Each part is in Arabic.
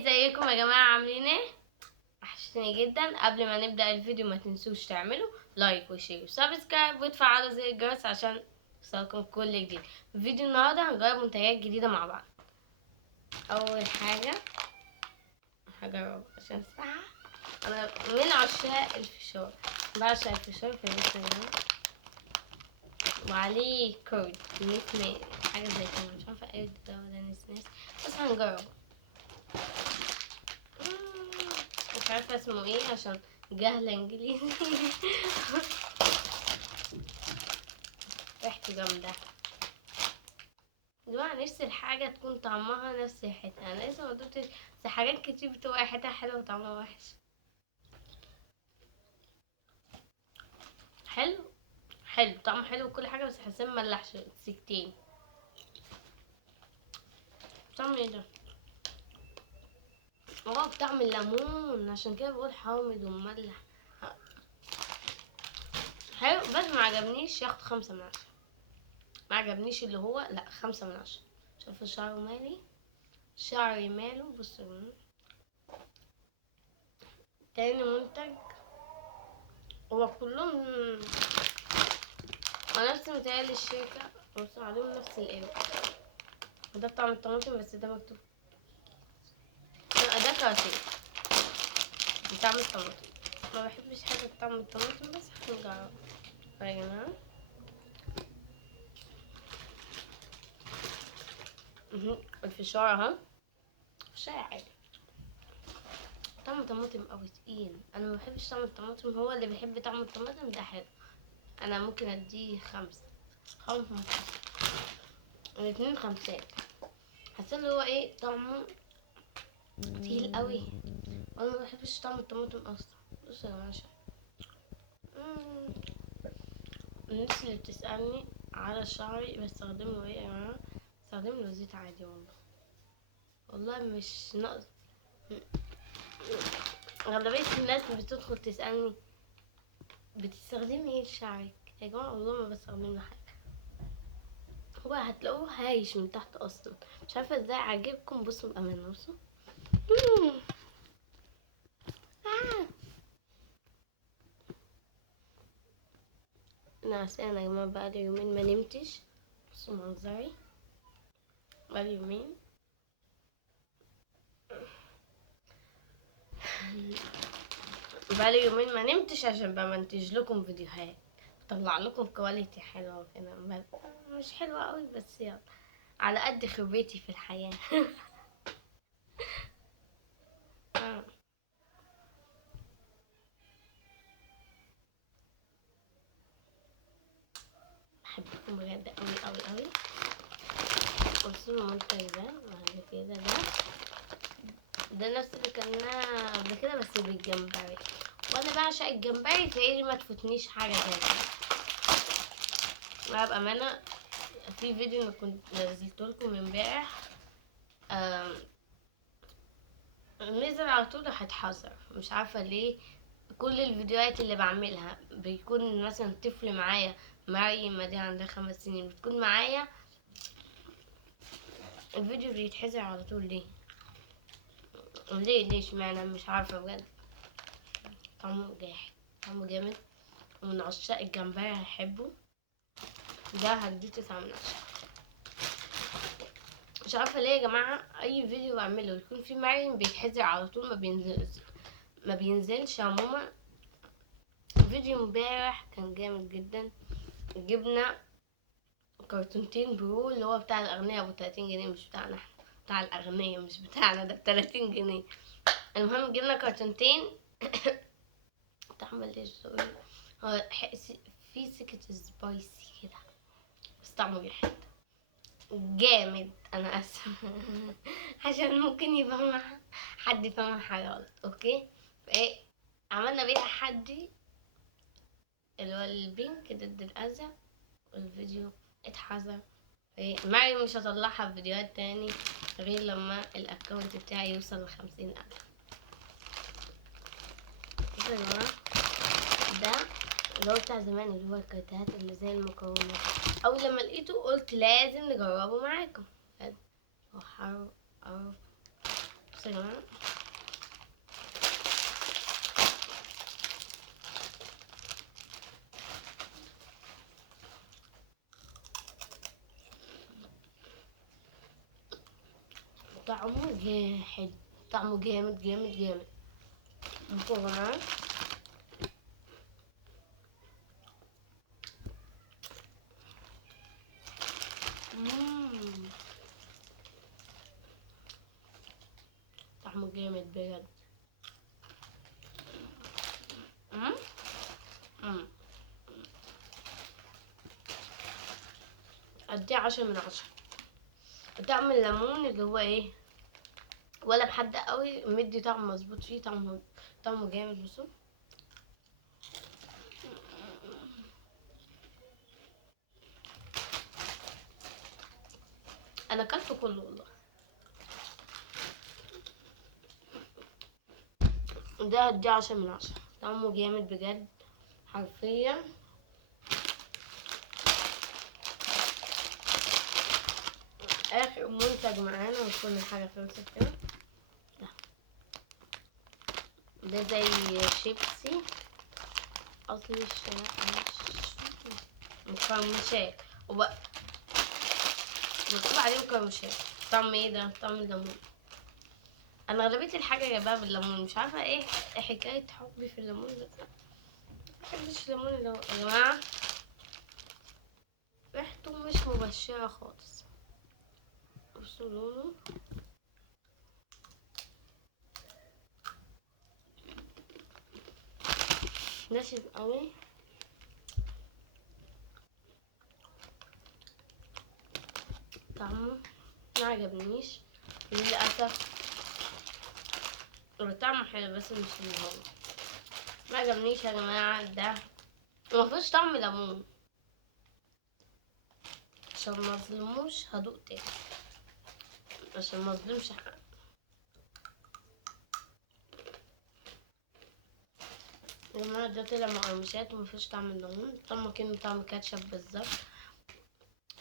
ازيكم يا جماعة عاملين ايه؟ وحشتني جدا. قبل ما نبدأ الفيديو ما تنسوش تعملوا لايك وشير وسبسكرايب وتفعلوا زر الجرس عشان يوصلكم كل جديد. في فيديو النهاردة هنجرب منتجات جديدة مع بعض. أول حاجة هجرب عشان ساعة. أنا من عشاق الفشار، بعشق الفشار في الانستجرام وعليه كود 100 حاجة زي كده، مش عارفة ايه ده ولا ناس بس هنجرب. مش عارفة اسمه ايه عشان جهلة انجليزي. ريحته جامدة. دلوقتي نفس الحاجة تكون طعمها نفس ريحتها. انا لسه مدوقتش، بس حاجات كتير بتبقى ريحتها حلوة وطعمها وحش. حلو طعمه حلو وكل حاجة، بس حاسة مملحش سكتين. طعم ايه ده؟ بطعم الليمون، عشان كده بقول حامض ومملح. حلو بس ما عجبنيش، ياخد 5/10. ما عجبنيش اللي هو، لا 5/10. شوفوا شعره مالي، شعري ماله. بصوا تاني منتج، هو كلهم نفس متهيألي الشركة، بص عليهم نفس القوة. وده بطعم الطماطم بس ده مكتوب، لا ده كراتين بطعم الطماطم. ما بحبش حاجة بطعم الطماطم بس هنجرب يا جماعة. الفشار اهو، فشار عادي. طعم الطماطم قوي تقيل، انا ما بحبش طعم الطماطم. هو اللي بيحب طعم الطماطم ده حلو. انا ممكن اديه 5. الاتنين 5. حاسه اللي هو ايه، طعمه تقيل قوي، وانا ما بحبش طعم الطماطم اصلا. بصوا يا جماعه، الناس اللي بتسألني على شعري بستخدم له ايه يا جماعه، بستخدم له زيت عادي. والله مش ناقص. أغلبية الناس بتدخل تسألني بتستخدمي ايه لشعرك يا جماعة، والله ما بستخدم له حاجة. هو هتلاقوه هايش من تحت اصلا، مش عارفة ازاي عاجبكم. بصوا بأمانة، بصوا. انا عسانة يا جماعة، بقالي يومين ما نمتش. بصوا منظري، بقالي يومين. بقالي يومين ما نمتش عشان بمنتج لكم فيديوهات، بطلع لكم كواليتي حلوة كده. مش حلوة قوي بس يلا، على قد خبرتي في الحياة. بحبكم بجد قوي قوي قوي. بصوا المنتج ده بعد كده، ده نفس اللي كنا قبل كده بس بالجمبري، وانا بعشق الجمبري، فايه ما تفوتنيش حاجه زي كده. بامانه في فيديو انا كنت نزلته لكم امبارح، نزل على طول هتحذر، مش عارفه ليه. كل الفيديوهات اللي بعملها بيكون مثلا طفل معايا، مريم دي عندها 5 سنين بتكون معايا، الفيديو بيتحذر على طول. ليه اشمعنى؟ مش عارفه بجد. طعمه جاحد، طعمه جامد، ومن عشاق الجمبري هحبه. ده هديه 9/10. مش عارفه ليه يا جماعه، اي فيديو بعمله يكون فيه مريم بيتحذر على طول، ما بينزلش عموما. فيديو امبارح كان جامد جدا. جبنا كرتونتين برو اللي هو بتاع الاغنياء ابو 30 جنيه، مش بتاعنا احنا، بتاع الاغنياء مش بتاعنا، ده ب30 جنيه. المهم جبنا كرتونتين. تعمل ايش هو في سكة سبايسي كده، بس طعمه جاحد جامد. انا اسفه. عشان ممكن يفهم حد يفهم حاجه غلط، اوكي. فايه، عملنا بيها حدي اللي هو البينك ضد الازرق، والفيديو اتحذر. مريم مش هطلعها في فيديوهات تاني غير لما الاكونت بتاعي يوصل ل50,000. بصوا يا جماعه، ده اللي هو بتاع زمان، اللي هو الكارتات اللي زي المكونات. اول لما لقيته قلت لازم نجربه معاكم. هو حرف بصوا يا جماعه، طعمه جاحد، طعمه جامد جامد جامد. بصوا يا جماعه، طعمه جامد بجد. اديه 10/10. طعم الليمون اللي هو ايه، ولا بحد قوي، مدي طعم مظبوط فيه، طعمه جامد. بصوا انا اكلته كله والله. ده اديه 10/10، طعمه جامد بجد حرفيا. اخر منتج معانا وكل حاجه خلصت كده. ده زي شيبسي اصلي، مقرمشات مكتوب عليه مقرمشات. طعم ايه ده؟ طعم الليمون. انا اغلبيه الحاجه جايباها بالليمون، مش عارفه ايه حكايه حبي في الليمون ده. مبحبش الليمون اللي هو يا جماعه، ريحته مش مبشره خالص. بصوا لونه، ناشف قوي. طعمه ما عجبنيش للاسف. هو طعمه حلو بس مش اللي هو، ما عجبنيش يا جماعه. ده مفيهوش طعم ليمون. عشان ما اظلموش هدوق تاني، عشان ما اظلمش حق. يا جماعه ده طلع مقرمشات ومفيش طعم الليمون، طعمه كأنه طعم كاتشب بالظبط.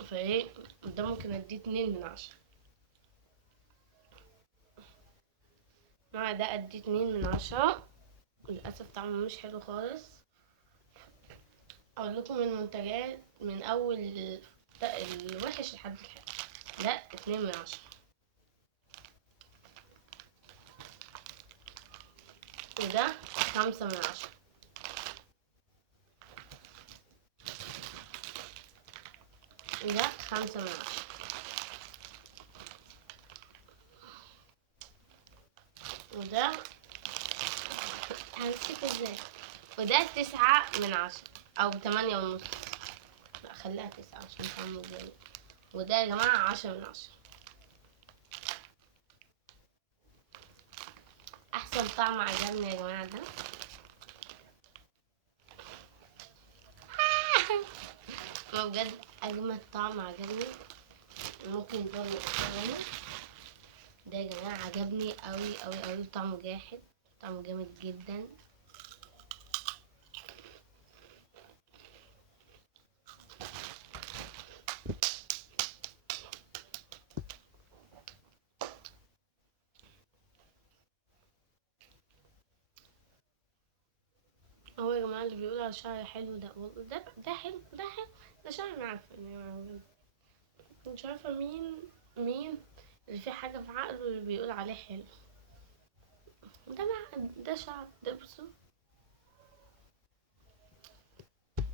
فايه، ده ممكن اديه 2/10. مع ده اديه 2/10. للاسف طعمه مش حلو خالص. اقول لكم المنتجات من اول الوحش لحد الحلو. ده 2/10. وده 5/10. وده 5/10. وده همسكه ازاي. وده 9/10 او 8.5. لا خليها 9 عشان طعمه جامد. وده يا جماعة 10/10. احسن طعم عجبني يا جماعة ده. ما بجد اجمد طعم عجبني. ممكن برضه أقوله. ده يا جماعة عجبني قوي قوي قوي. طعمه جاحد، طعمه جامد جدا. هو يا جماعة اللي بيقول على شعري حلو ده والله، ده حلو، ده حلو. ده شعري معفن يا جماعة. مش عارفة مين اللي في حاجة في عقله اللي بيقول عليه حلو. ده شعر ده. بصوا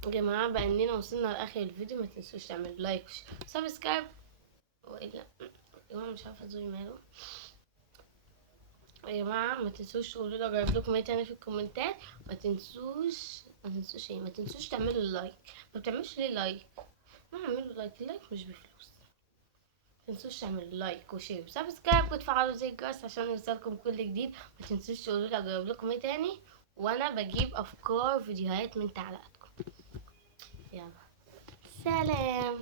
يا جماعة، بقى اننا وصلنا لاخر الفيديو، ما تنسوش تعملوا لايك وسبسكرايب. والا يا جماعة مش عارفة زوري ماله. يا جماعة ما تنسوش تقولوا لي اجرب لكم ايه تاني في الكومنتات. ما تنسوش تعملوا اللايك. ما بتعملوش ليه لايك؟ ما اعملوا لايك، اللايك مش بفلوس. ما تنسوش تعملوا لايك وشير وسبسكرايب وتفعلوا زي الجرس عشان يوصلكم كل جديد. ما تنسوش تقولوا لي اجرب لكم ايه تاني، وانا بجيب افكار فيديوهات من تعليقاتكم. يلا سلام.